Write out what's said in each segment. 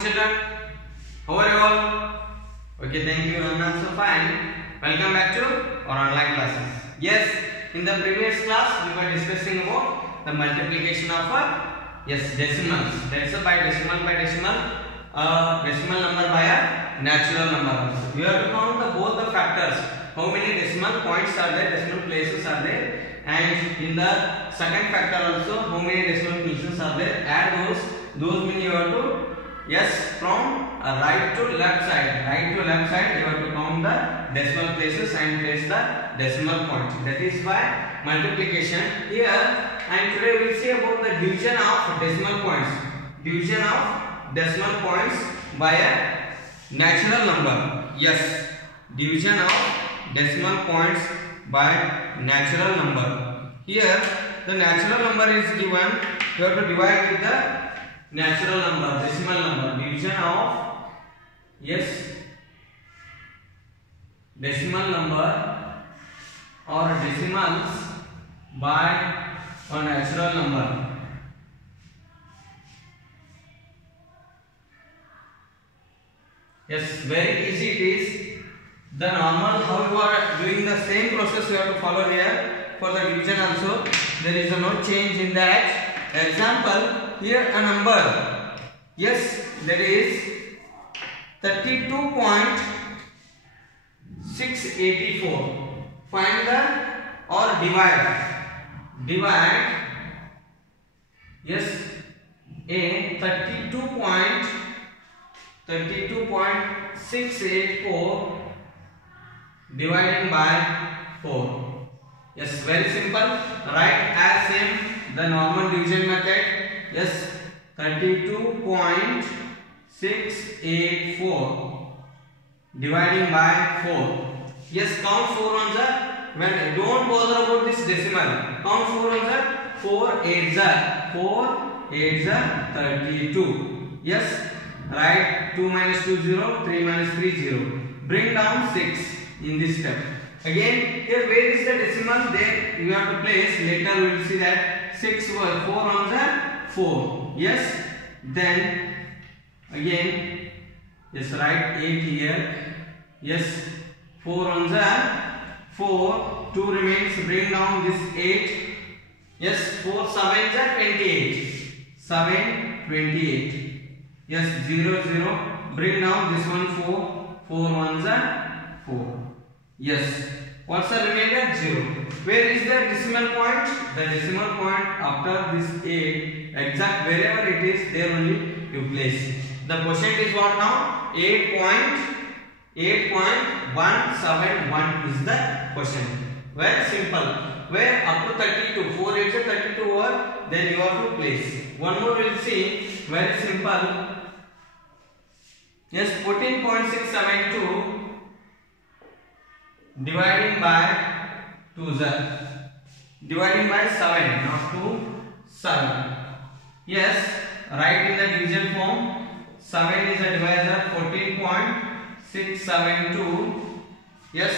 Children, how are you all? Okay, thank you. I'm also fine. Welcome back to our online classes. Yes, in the previous class we were discussing about the multiplication of decimals. That's by decimal number by a natural number. You have to count both the factors. How many decimal points are there? Decimal places are there? And in the second factor also, how many decimal places are there? Add those. Those mean you have to from right to left side. Right to left side, you have to count the decimal places and place the decimal point. That is by multiplication here. And today we will see about the division of decimal points. Division of decimal points by a natural number. Yes, division of decimal points by natural number. Here the natural number is given. You have to divide with the natural number, decimal number. Division of decimal number or decimals by a natural number. Yes, very easy it is. The normal how you are doing the same process you have to follow here for the division also. There is no change in that. Example, here a number, yes, that is 32.684. Find the or divide yes, a 32.684 dividing by 4. Yes, very simple. Write as same the normal division method. Yes, 32.684 dividing by 4. Yes, count 4 on the when don't bother about this decimal. Count 4 on the 4 8s are 32. Yes, write 2 minus 2 0, 3 minus 3 0. Bring down 6 in this step. Again, here where is the decimal? There you have to place. Later we will see that 6 4 on the 4. Yes, then again, yes, write 8 here. Yes, 4 on the 4. 2 remains. Bring down this 8. Yes, 4 7s are 28. 7 28. Yes, 0 0. Bring down this one 4. 4 1s are 4. Yes. What's the remainder? 0. Where is the decimal point? The decimal point after this 8, exact wherever it is, there only you place. The quotient is what now? 8.171 is the quotient. Very simple. Where up to 32, 4 8 is 32 over, then you have to place. One more we will see. Very simple. Yes, 14.672 dividing by 2 dividing by 7, not 2 7. Yes, write in the division form. 7 is a divisor. 14.672. Yes,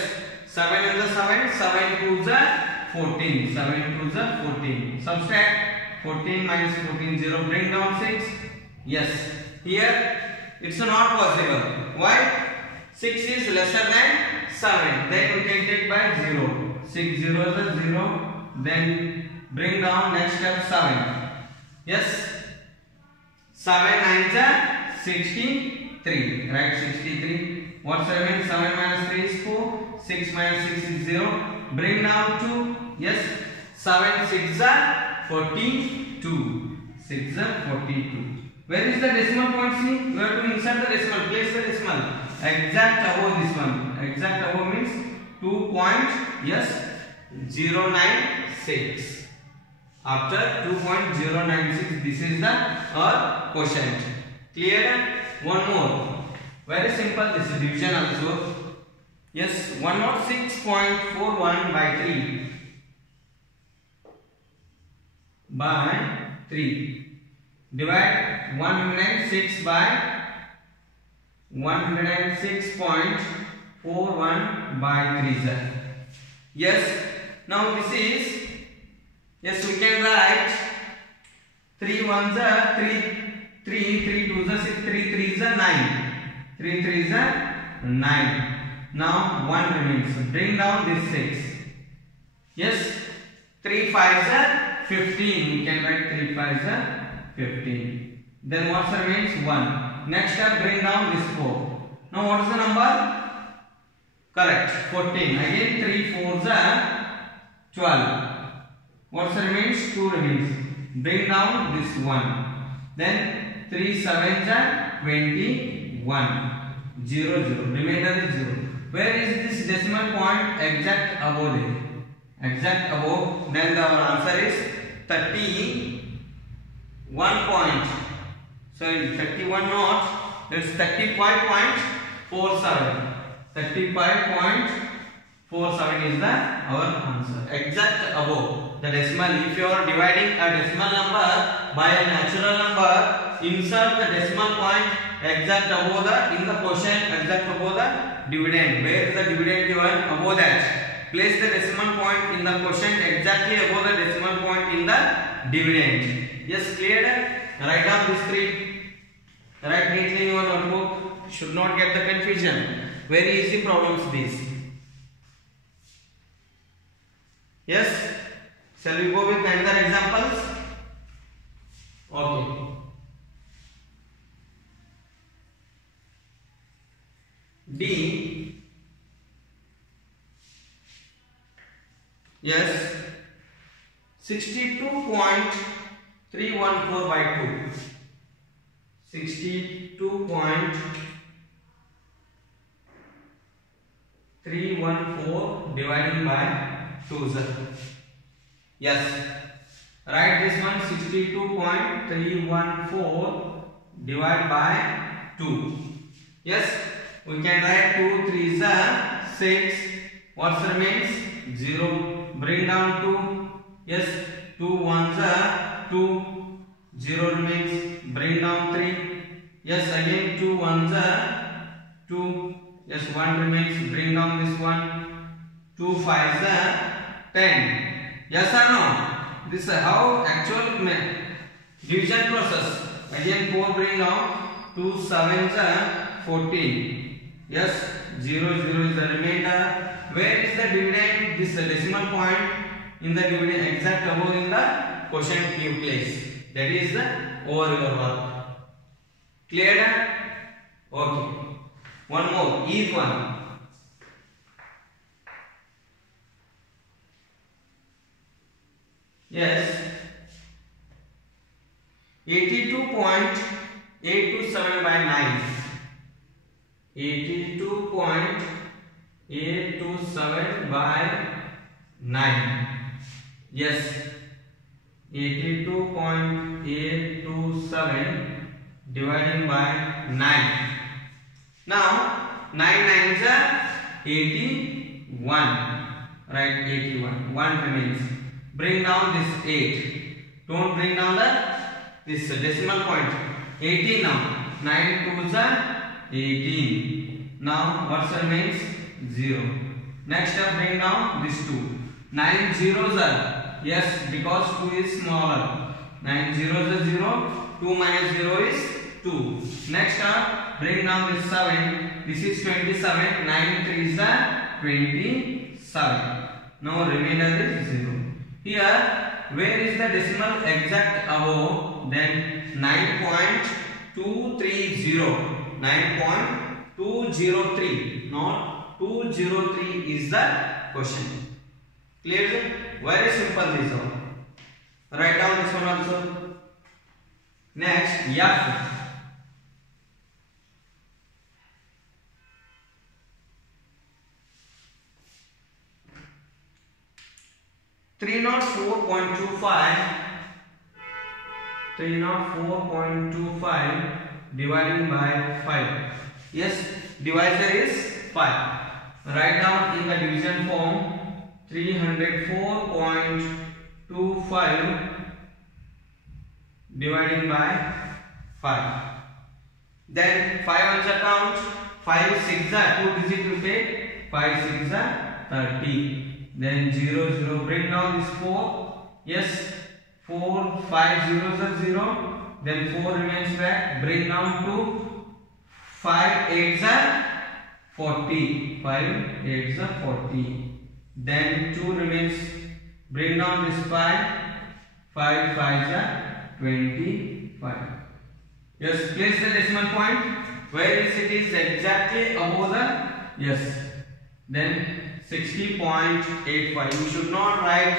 7 is the 7. 7 2s are 14. 7 2s are 14. Subtract 14 minus 14 0. Bring down 6. Yes, here it's not possible. Why? 6 is lesser than 7. Then we can take by 0. 6 0 is a 0. Then bring down next step 7. Yes. 7 9s are 63. Right, 63. What's 7? 7 minus 3 is 4. 6 minus 6 is 0. Bring down 2. Yes. 7 6 are 42. 6 are 42. Where is the decimal point? See, we have to insert the decimal. Place the decimal. Exact above this one. Exact above means 2.096. After 2.096, this is the our quotient. Clear? One more. Very simple. This is division also. Yes, 106.41 by 3. By 3. Divide 106 by 106.41 by 3. Yes, now this is, yes, we can write 3 1s are 3, 3 2s are 6, 3 3s is a 9. 3 3 is a 9. Now 1 remains. Bring down this 6. Yes, 3 5 is a 15. We can write 3 5 is a 15. Then what remains? 1. Next step, bring down this 4. Now what is the number? Correct, 14. Again 3 4s are 12. What remains? 2 remains. Bring down this 1. Then 3 7s are 21. 0 0. Remainder is 0. Where is this decimal point? Exact above it. Exact above. Then our answer is 31 point. Sorry, 31 not. It's 35.47. 35.47 is our answer. Exact above the decimal. If you are dividing a decimal number by a natural number, insert the decimal point exact above the in the quotient, exact above the dividend. Where is the dividend given? Above that. Place the decimal point in the quotient exactly above the decimal point in the dividend. Yes, clear? Write down these 3. Write neatly in your notebook. Should not get the confusion. Very easy problems these. Yes. Shall we go with another examples? Okay. D. Yes. 62.314 by 2. 62.314 dividing by 2. Yes. Write this one. 62.314 divided by 2. Yes. We can write 2 3s are 6. What remains? 0. Bring down 2. Yes. 2 1s are 2. 0 remains. Bring down 3. Yes. Again 2 1s are 2. Yes. 1 remains. Bring down this 1. 2 5s are 10. Yes or no? This is how actual division process. Again 4 bring down. 2 7s are 14. Yes, 0 0 is the remainder. Where is the dividend? This decimal point in the dividend exact above in the quotient you place. That is the over your work. Clear? Okay. One more. If one. Yes. 82.827 by 9. 82.827 by 9. Yes. 82.827 dividing by 9. Now 9 9s are 81. Right, 81. 1 remains. Bring down this 8. Don't bring down this decimal point. 18 now. 9 2s are 18. Now what remains? 0. Next up, bring down this 2. 9 zeros are, yes, because 2 is smaller. 9 zeros are 0. 2 minus 0 is 2. Next up, bring down this 7. This is 27. 9 3s are 27. Now remainder is 0. Here, where is the decimal exact above? Then 9.230. 9.203. Not 203 is the question. Clear? Very simple this one. Write down this one also. Next, F. $304.25 dividing by 5. Yes, divisor is 5. Write down in the division form 304.25 dividing by 5. Then 5 on the count. 5 6 are 2 digit you take. 5 6 are 30. Then 0 0. Bring down this 4. Yes. 4 5 zeros are 0. Then 4 remains back. Bring down 2. 5 8s are 40. 5 8s are 40. Then 2 remains. Bring down this 5. 5 5s are 25. Yes, place the decimal point. Where is it? Is exactly above the, yes. Then 60.85. You should not write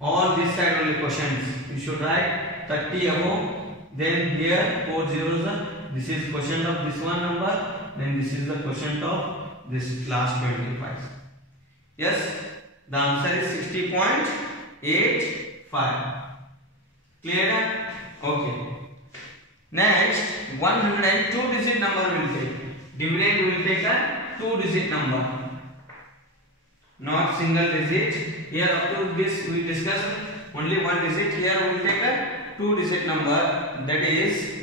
all this side only questions. You should write 30 above. Then here 4 zeros are. This is quotient of this one number. Then this is the quotient of this last 25. Yes, the answer is 60.85. Clear? Okay. Next, 102 digit number will take. Dividend will take a 2 digit number, not single digit. Here up to this we discussed only 1 digit. Here we will take a 2 digit number, that is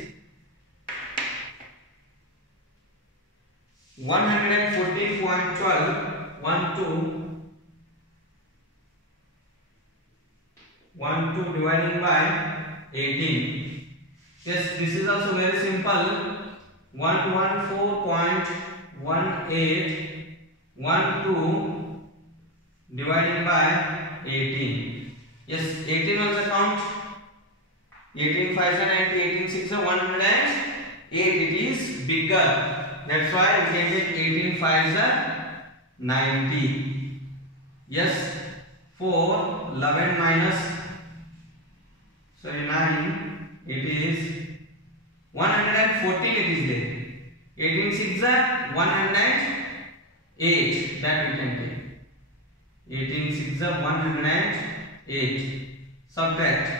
114.12. 12 dividing by 18. Yes, this is also very simple. 114.18 12 dividing by 18. Yes, 18 also count. 18 5 are 90, 18 6 are 108. It is bigger. That's why we can take 18 5 are 90. Yes, 4 11 minus 9. It is 114. It is there. 18 6 are 108. That we can take. 18 6 are 108. Subtract.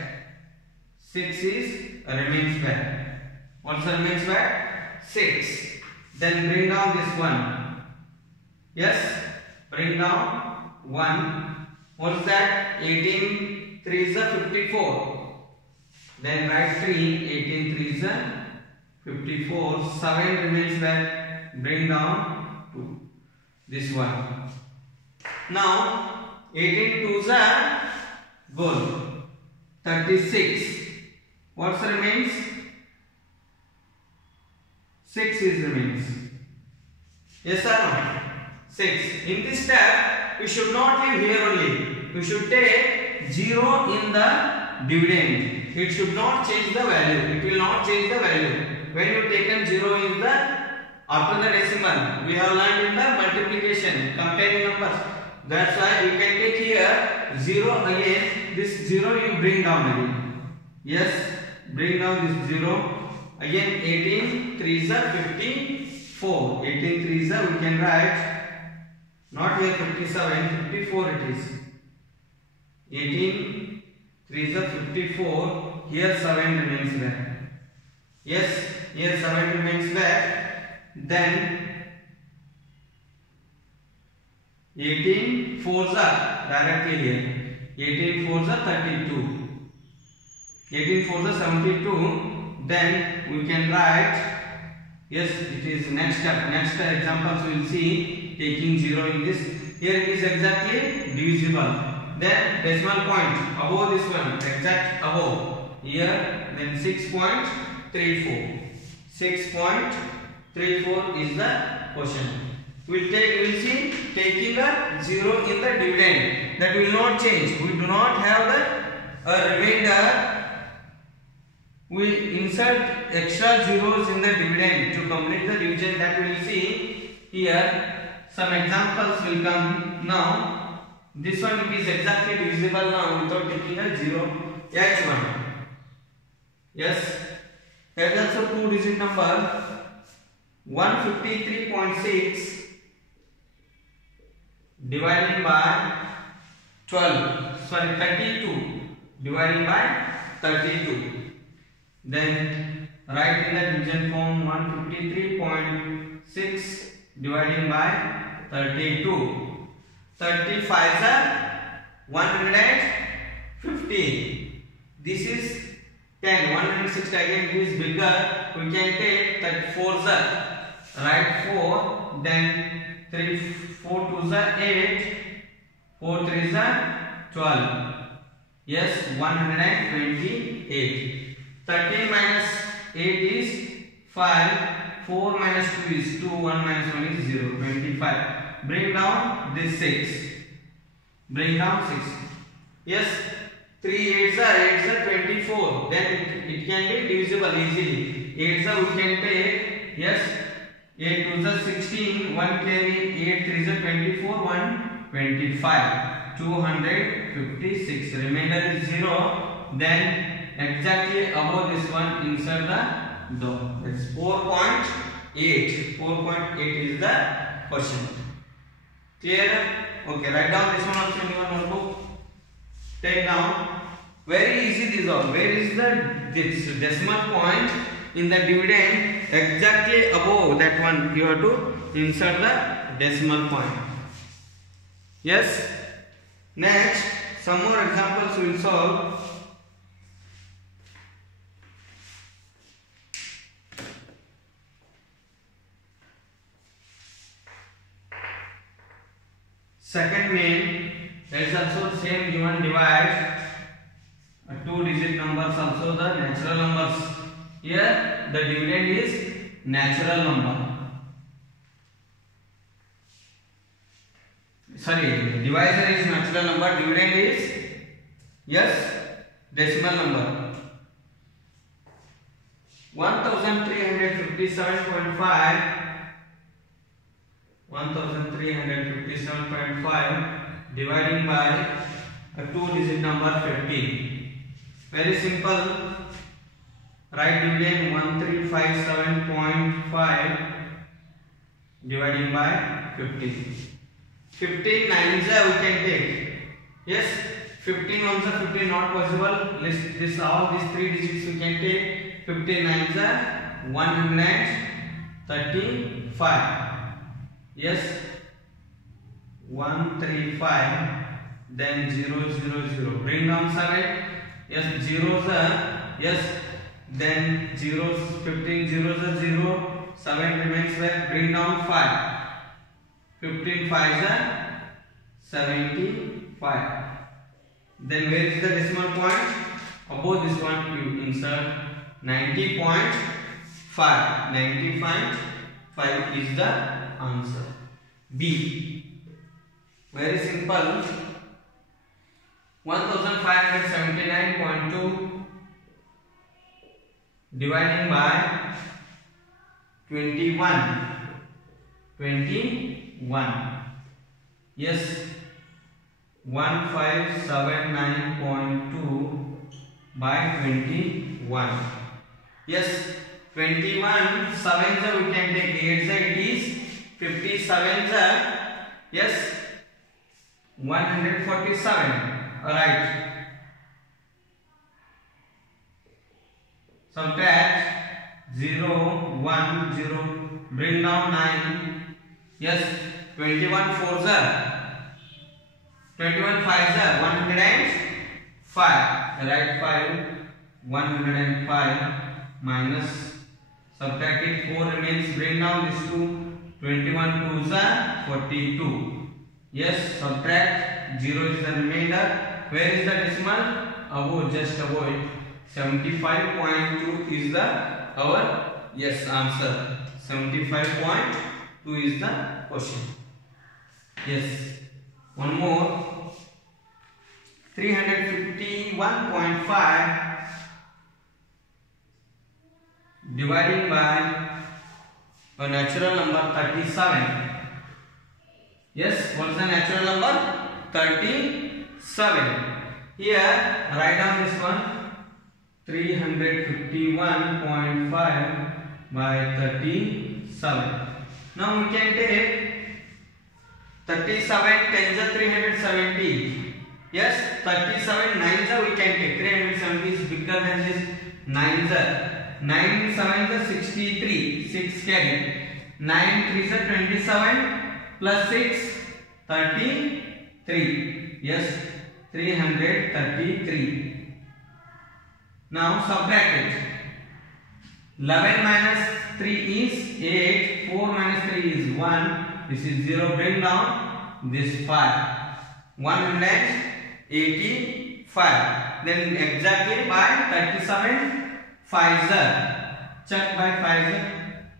6 is remains back. What's remains back? 6. Then bring down this one. Yes, bring down 1. What's that? 18 3 is 54. Then write 3. 18 3 is 54. 7 remains back. Bring down 2. This one. Now 18 2s are good. 36. What remains? 6 is remains. Yes or no? 6. In this step, we should not leave here only. We should take 0 in the dividend. It should not change the value. It will not change the value. When you taken 0 in the after the decimal, we have learned in the multiplication, comparing numbers. That's why you can take here 0 again. This 0 you bring down again. Yes, bring down this 0. Again 18 3s are 54. 18 3s are, we can write not here 57, 54 it is. 18 3s are 54. Here 7 remains back. Yes, here 7 remains back. Then 18 4s are directly here. 18 4s are 32. 18 4s are 72. Then we can write, yes, it is next step. Next examples we will see taking 0 in this. Here it is exactly divisible. Then decimal point above this one, exact above. Here then 6.34. 6.34 is the quotient. We will see taking the 0 in the dividend. That will not change. We do not have the remainder. We insert extra zeros in the dividend to complete the division. That we will see here. Some examples will come now. This one is exactly divisible now without taking a 0. H1. Yes. That is also 2 digit number. 153.6 dividing by 32 dividing by 32. Then write in the division form 153.6 dividing by 32. 35 are 150. This is 10. 160 again is bigger. We can take 34s are. Write 4. Then 3 4 2s are 8. 4 3s are 12. Yes, 128. 13 minus 8 is 5. 4 minus 2 is 2, 1 minus 1 is 0, 25. Bring down this 6. Bring down 6. Yes, 3 8s are 24. Then it can be divisible easily. 8s we can take, yes, 8 2s are 16, 1 carry, 8 3s are 24, 1 25. 256. Remainder is 0. Then exactly above this one insert the door. That's 4.8. 4.8 is the question. Clear? Okay, write down this one also in your notebook. Take down. Very easy these are. Where is this decimal point in the dividend? Exactly above that one you have to insert the decimal point. Yes. Next, some more examples we will solve. Second main, there is also same given divide. 2-digit numbers also the natural numbers. Here the dividend is natural number. Sorry, divisor is natural number, dividend is, yes, decimal number. 1357.5 dividing by a 2-digit number 15. Very simple. Write dividend 1357.5 dividing by 15. 15 nines we can take. Yes, 15 ones are 15 not possible. This all these 3 digits we can take. 15 nines are 135. Yes, 135. Then 0 0 0. Bring down 7. Yes, zeros are, yes. Then zeros, 15 zeros are 0. 7 remains where. Bring down 5. 15 5s are 75. Then where is the decimal point? Above this one you insert 90.5. 90.5 is the answer. B. Very simple. 1579.2 dividing by 21. 21. Yes, 1579.2 by 21. Yes, 21 sevens we can take. 8s it is 57s. Yes, 147. Alright. Subtract 0 1 0. Bring down 9. Yes, 21 4s are 21 5s are 105. Write 5. 105 minus, subtract it, 4 remains. Bring down this 2. 21 2s are 42. Yes, subtract 0 is the remainder. Where is the decimal? Above, just above it. 75.2 is the our yes answer. 75.2 is the question. Yes. One more. 351.5 dividing by a natural number 37. Yes, what is the natural number? 37. Here, write down this one. 351.5 by 37. Now we can take 37 tens are 370. Yes, 37 nines are we can take. 370 is bigger than this. Nines are 9 sevens are 63. 6 carry. 9 threes are 27 plus 6 33. Yes, 333. Now subtract it. 11 minus 3 is 8. 4 minus 3 is 1. This is 0. Bring down this 5. 185. Then exactly by 37 5s. Check by 5s.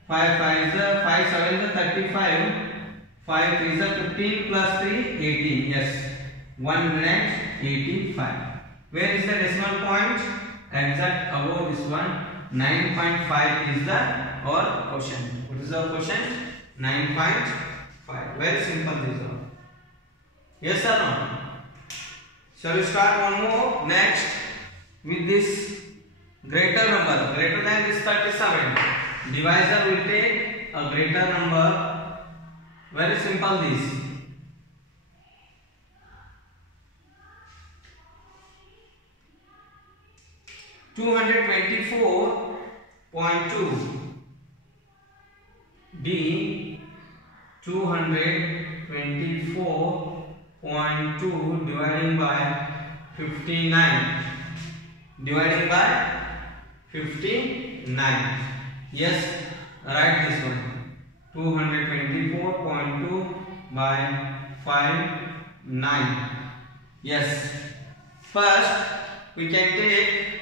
5 5 is 5 7 is 35. 5 3 is 15 plus 3 18. Yes, 185. Where is the decimal point? Exact above this one. 9.5 is the our quotient. What is our quotient? 9.5. Very simple this one. Yes or no? Shall we start one more? Next, with this greater number, greater than this 37. Divisor will take a greater number. Very simple this. (224.2) D 224.2 dividing by 59. Dividing by 59. Yes, write this one. 224.2 by 59. Yes. First, we can take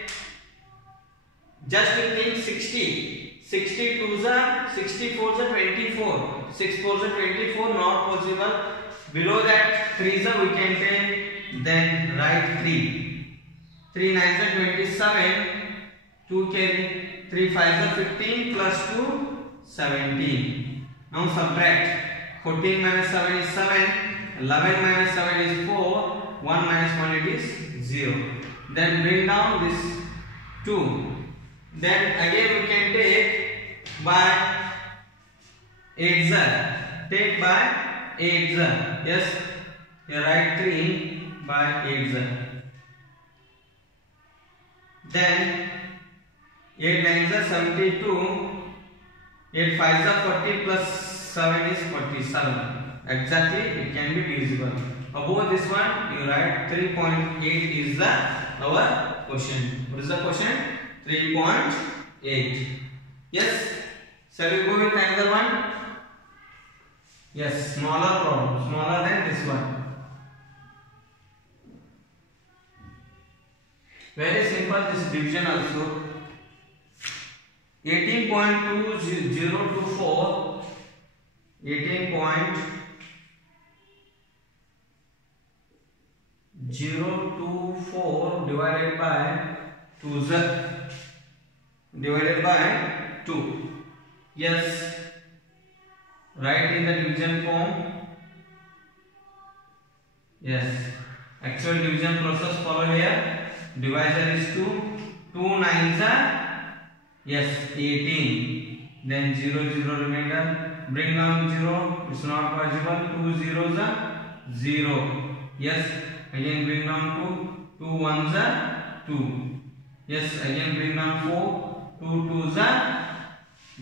just think 60. 60 2s are 64s are 24. 6 4s are 24. Not possible. Below that 3s are we can take. Then write 3. 3 9s are 27. 2 carry. 3 5s are 15 plus 2 17. Now subtract. 14 minus 7 is 7. 11 minus 7 is 4. 1 minus 1 it is 0. Then bring down this 2. Then again we can take by 8s. Take by 8s. Yes, you write 3 by 8s. Then 8 9s are 72. 8 5s are 40 plus 7 is 47. Exactly, it can be divisible. Above this one, you write 3.8 is the our quotient. What is the quotient? 3.8. Yes. Shall we go with another one? Yes, smaller problem, smaller than this one. Very simple this division also. 18.2024 18.024 divided by 2 divided by 2. Yes, write in the division form. Yes, actual division process follow here. Divisor is 2. 2 9s are yes 18. Then 0 0 remainder. Bring down 0. It's not possible. 2 zeros are 0. Yes. Again bring down 2. 2 1s are 2. Yes. Again bring down 4. 2 2s are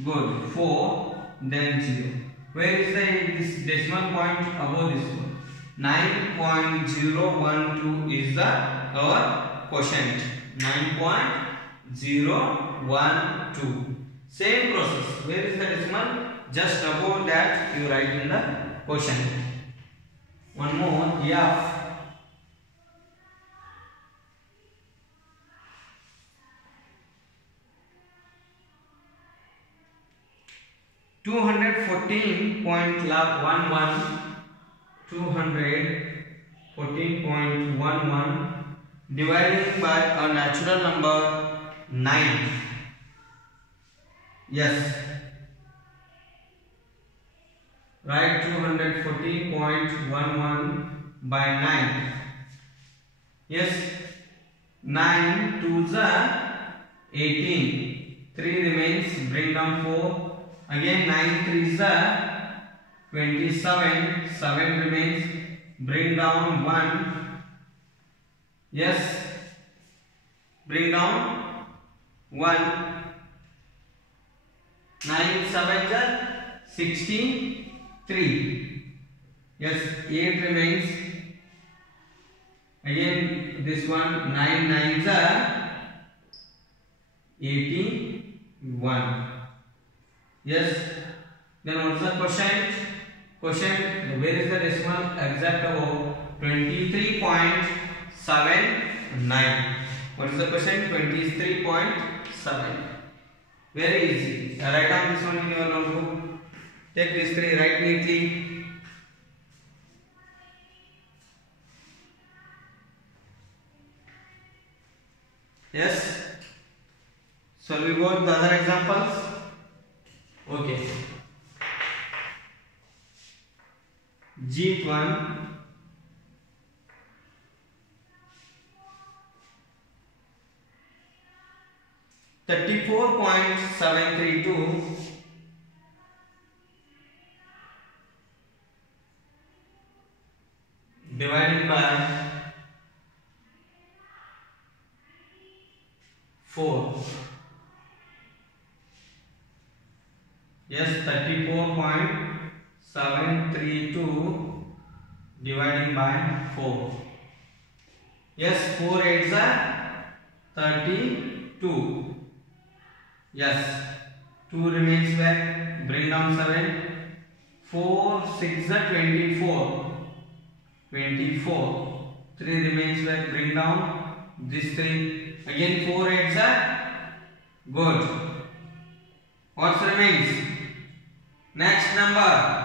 good. 4. Then 0. Where is this decimal point above this one? 9.012 is the our quotient. 9.012. Same process. Where is the decimal? Just above that you write in the quotient. One more. F 214.11 dividing by a natural number 9. Yes, write 214.11 by 9. Yes, 9 2s are 18. 3 remains. Bring down 4. Again 9 3s are 27. 7 remains. Bring down 1. Yes, bring down 1. 9 7s are 63. Yes, 8 remains. Again this one 9 9s are 81. Yes. Then what's the quotient? Quotient, where is the decimal? Exact above 23.79. What is the quotient? 23.7. Very easy. Write down this one in your notebook. Take these three, write neatly. Yes. Shall we go to the other examples? Okay. G1 34.732 divided by 4. Yes, 34.732 dividing by 4. Yes, 4 8s are 32. Yes, 2 remains back. Bring down 7. 4 6 are 24. 24. 3 remains back. Bring down this 3. Again 4 8s are good. What remains? Next number.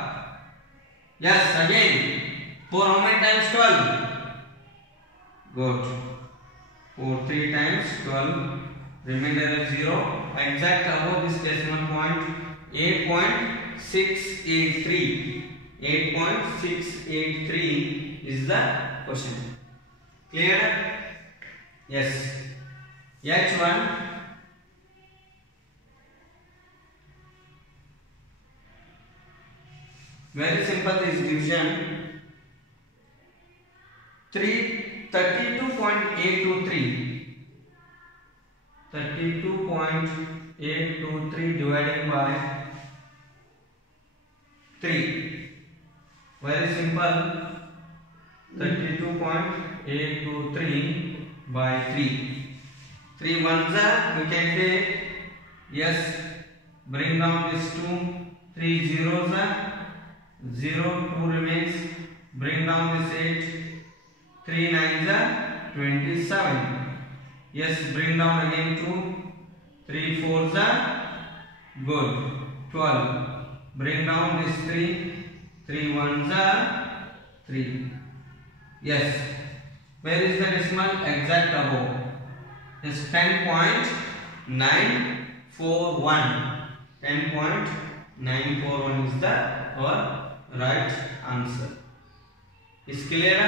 Yes, again. 4 how many times 12? Good. 4 3 times 12. Remainder is 0. Exact above this decimal point. 8.683. 8.683 is the question. Clear? Yes. H1. Very simple is division. 32.823. 32.823 dividing by 3. Very simple. 32.823 by 3. 3 ones are, we can take. Yes. Bring down this 2. 3 zeros are 0. 2 remains. Bring down this 8. 3 nines are 27. Yes, bring down again 2. 3 fours are good. 12. Bring down this 3. 3 ones are 3. Yes. Where is the decimal? Exact above. Yes, 10.941. 10.941 is the our right answer. Is clear?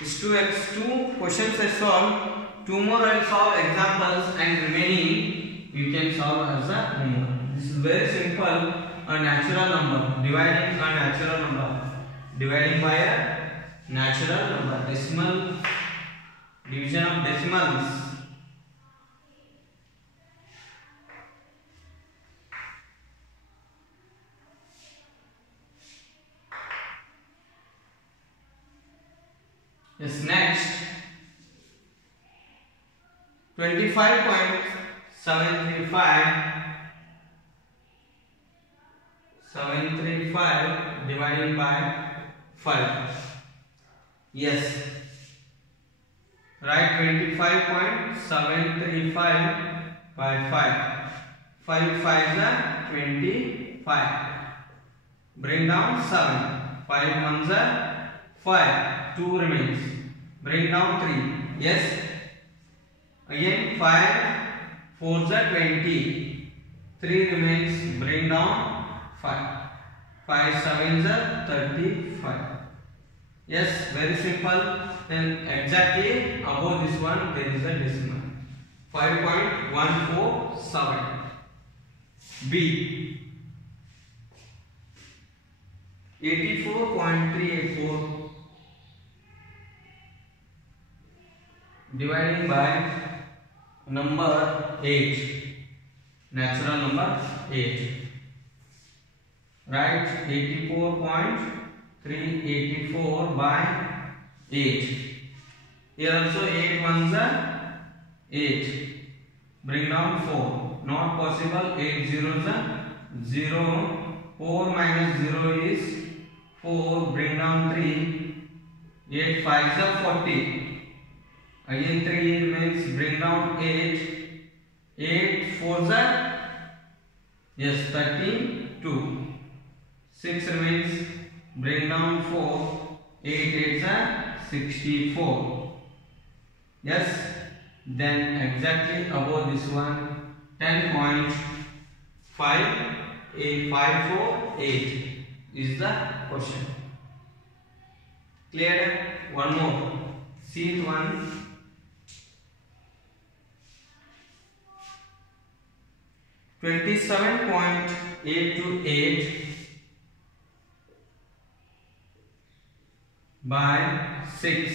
Is 2 questions I solved. 2 more I will solve examples, and remaining you can solve as a homework. This is very simple. A natural number, dividing a natural number, dividing by a natural number, decimal, division of decimals. Yes, next 735 divided by 5. Yes, write 25.735 by 5. 5 5s are 25. Bring down 7. 5 ones are 5. 2 remains. Bring down 3. Yes. Again 5 4s are 20. 3 remains. Bring down 5. 5 7s are 35. Yes, very simple. Then exactly above this one there is a decimal. 5.147. B. 84.384 dividing by number 8, natural number 8. Write 84.384 by 8. Here also 8 ones are 8. Bring down 4. Not possible. 8 zeros are 0. 4 minus 0 is 4. Bring down 3. 8 5s are 40. Again 3 remains. Bring down 8. 8 4s are Yes, 32. 6 remains. Bring down 4. 8 8s are 64. Yes. Then exactly above this one, 10.5 548 is the question. Clear? One more. Sheet 1. 27.828 by 6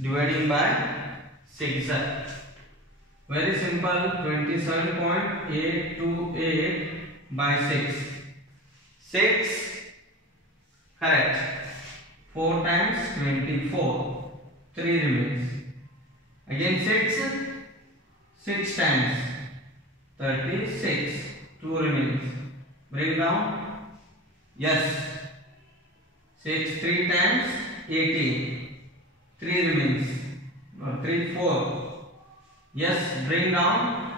dividing by 6. Very simple. 27.828 by 6. 6 correct. 4 times 24. 3 remains. Again 6 times 36. 2 remains. Bring down. Yes. 6 3 times 18. 3 remains. 3 4. Yes. Bring down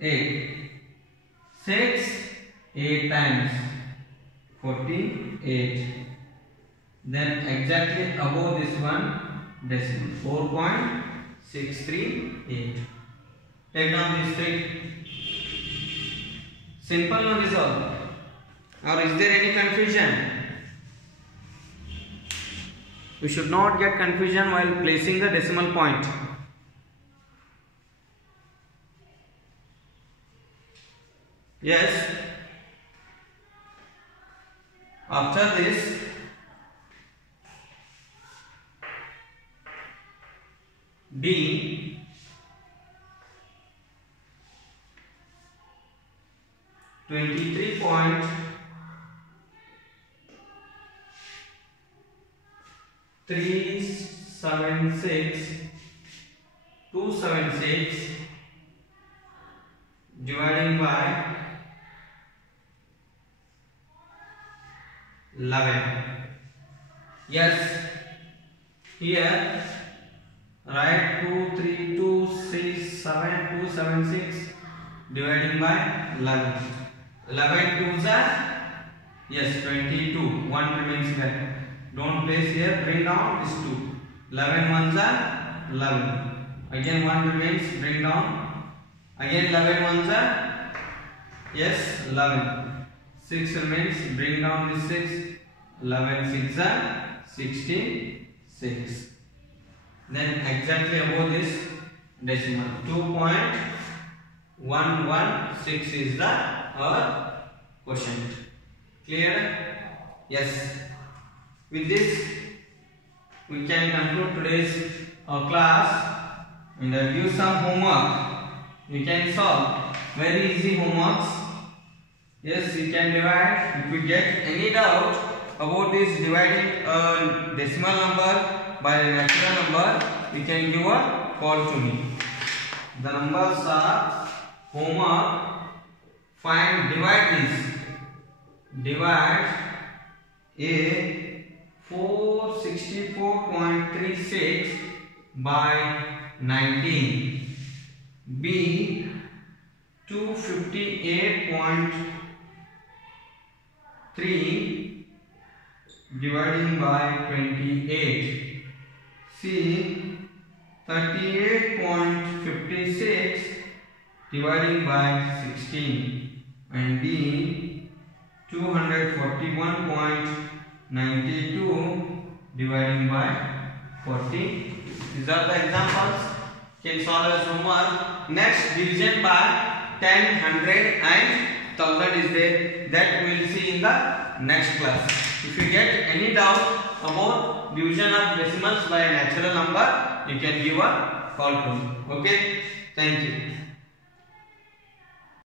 8. 6 8 times 48. Then exactly above this one decimal 4.638. Take down these 3. Simple no resolve. Or is there any confusion? We should not get confusion while placing the decimal point. Yes. After this, B 23.376 dividing by 11. Yes, here write 23267 dividing by 11. 11 twos are yes 22. 1 remains there. Don't place here. Bring down this 2. 11 ones are 11. Again 1 remains. Bring down. Again 11 ones are yes 11. 6 remains. Bring down this 6. 11 6 are 66. Then exactly above this decimal 2.116 is the our quotient. Clear? Yes. With this we can conclude today's class and give some homework. We can solve very easy homeworks. Yes, we can divide. If we get any doubt about this dividing decimal number by a natural number, you can give a call to me. The numbers are homework. Divide this. Divide A 464.36 by 19. B 258.3 dividing by 28. C 38.56 dividing by 16. And D 241.92 dividing by 40. These are the examples. Can solve as homework. Next, division by 10, 100 and 1000 is there. That we will see in the next class. If you get any doubt about division of decimals by a natural number, you can give a call to me. Okay. Thank you.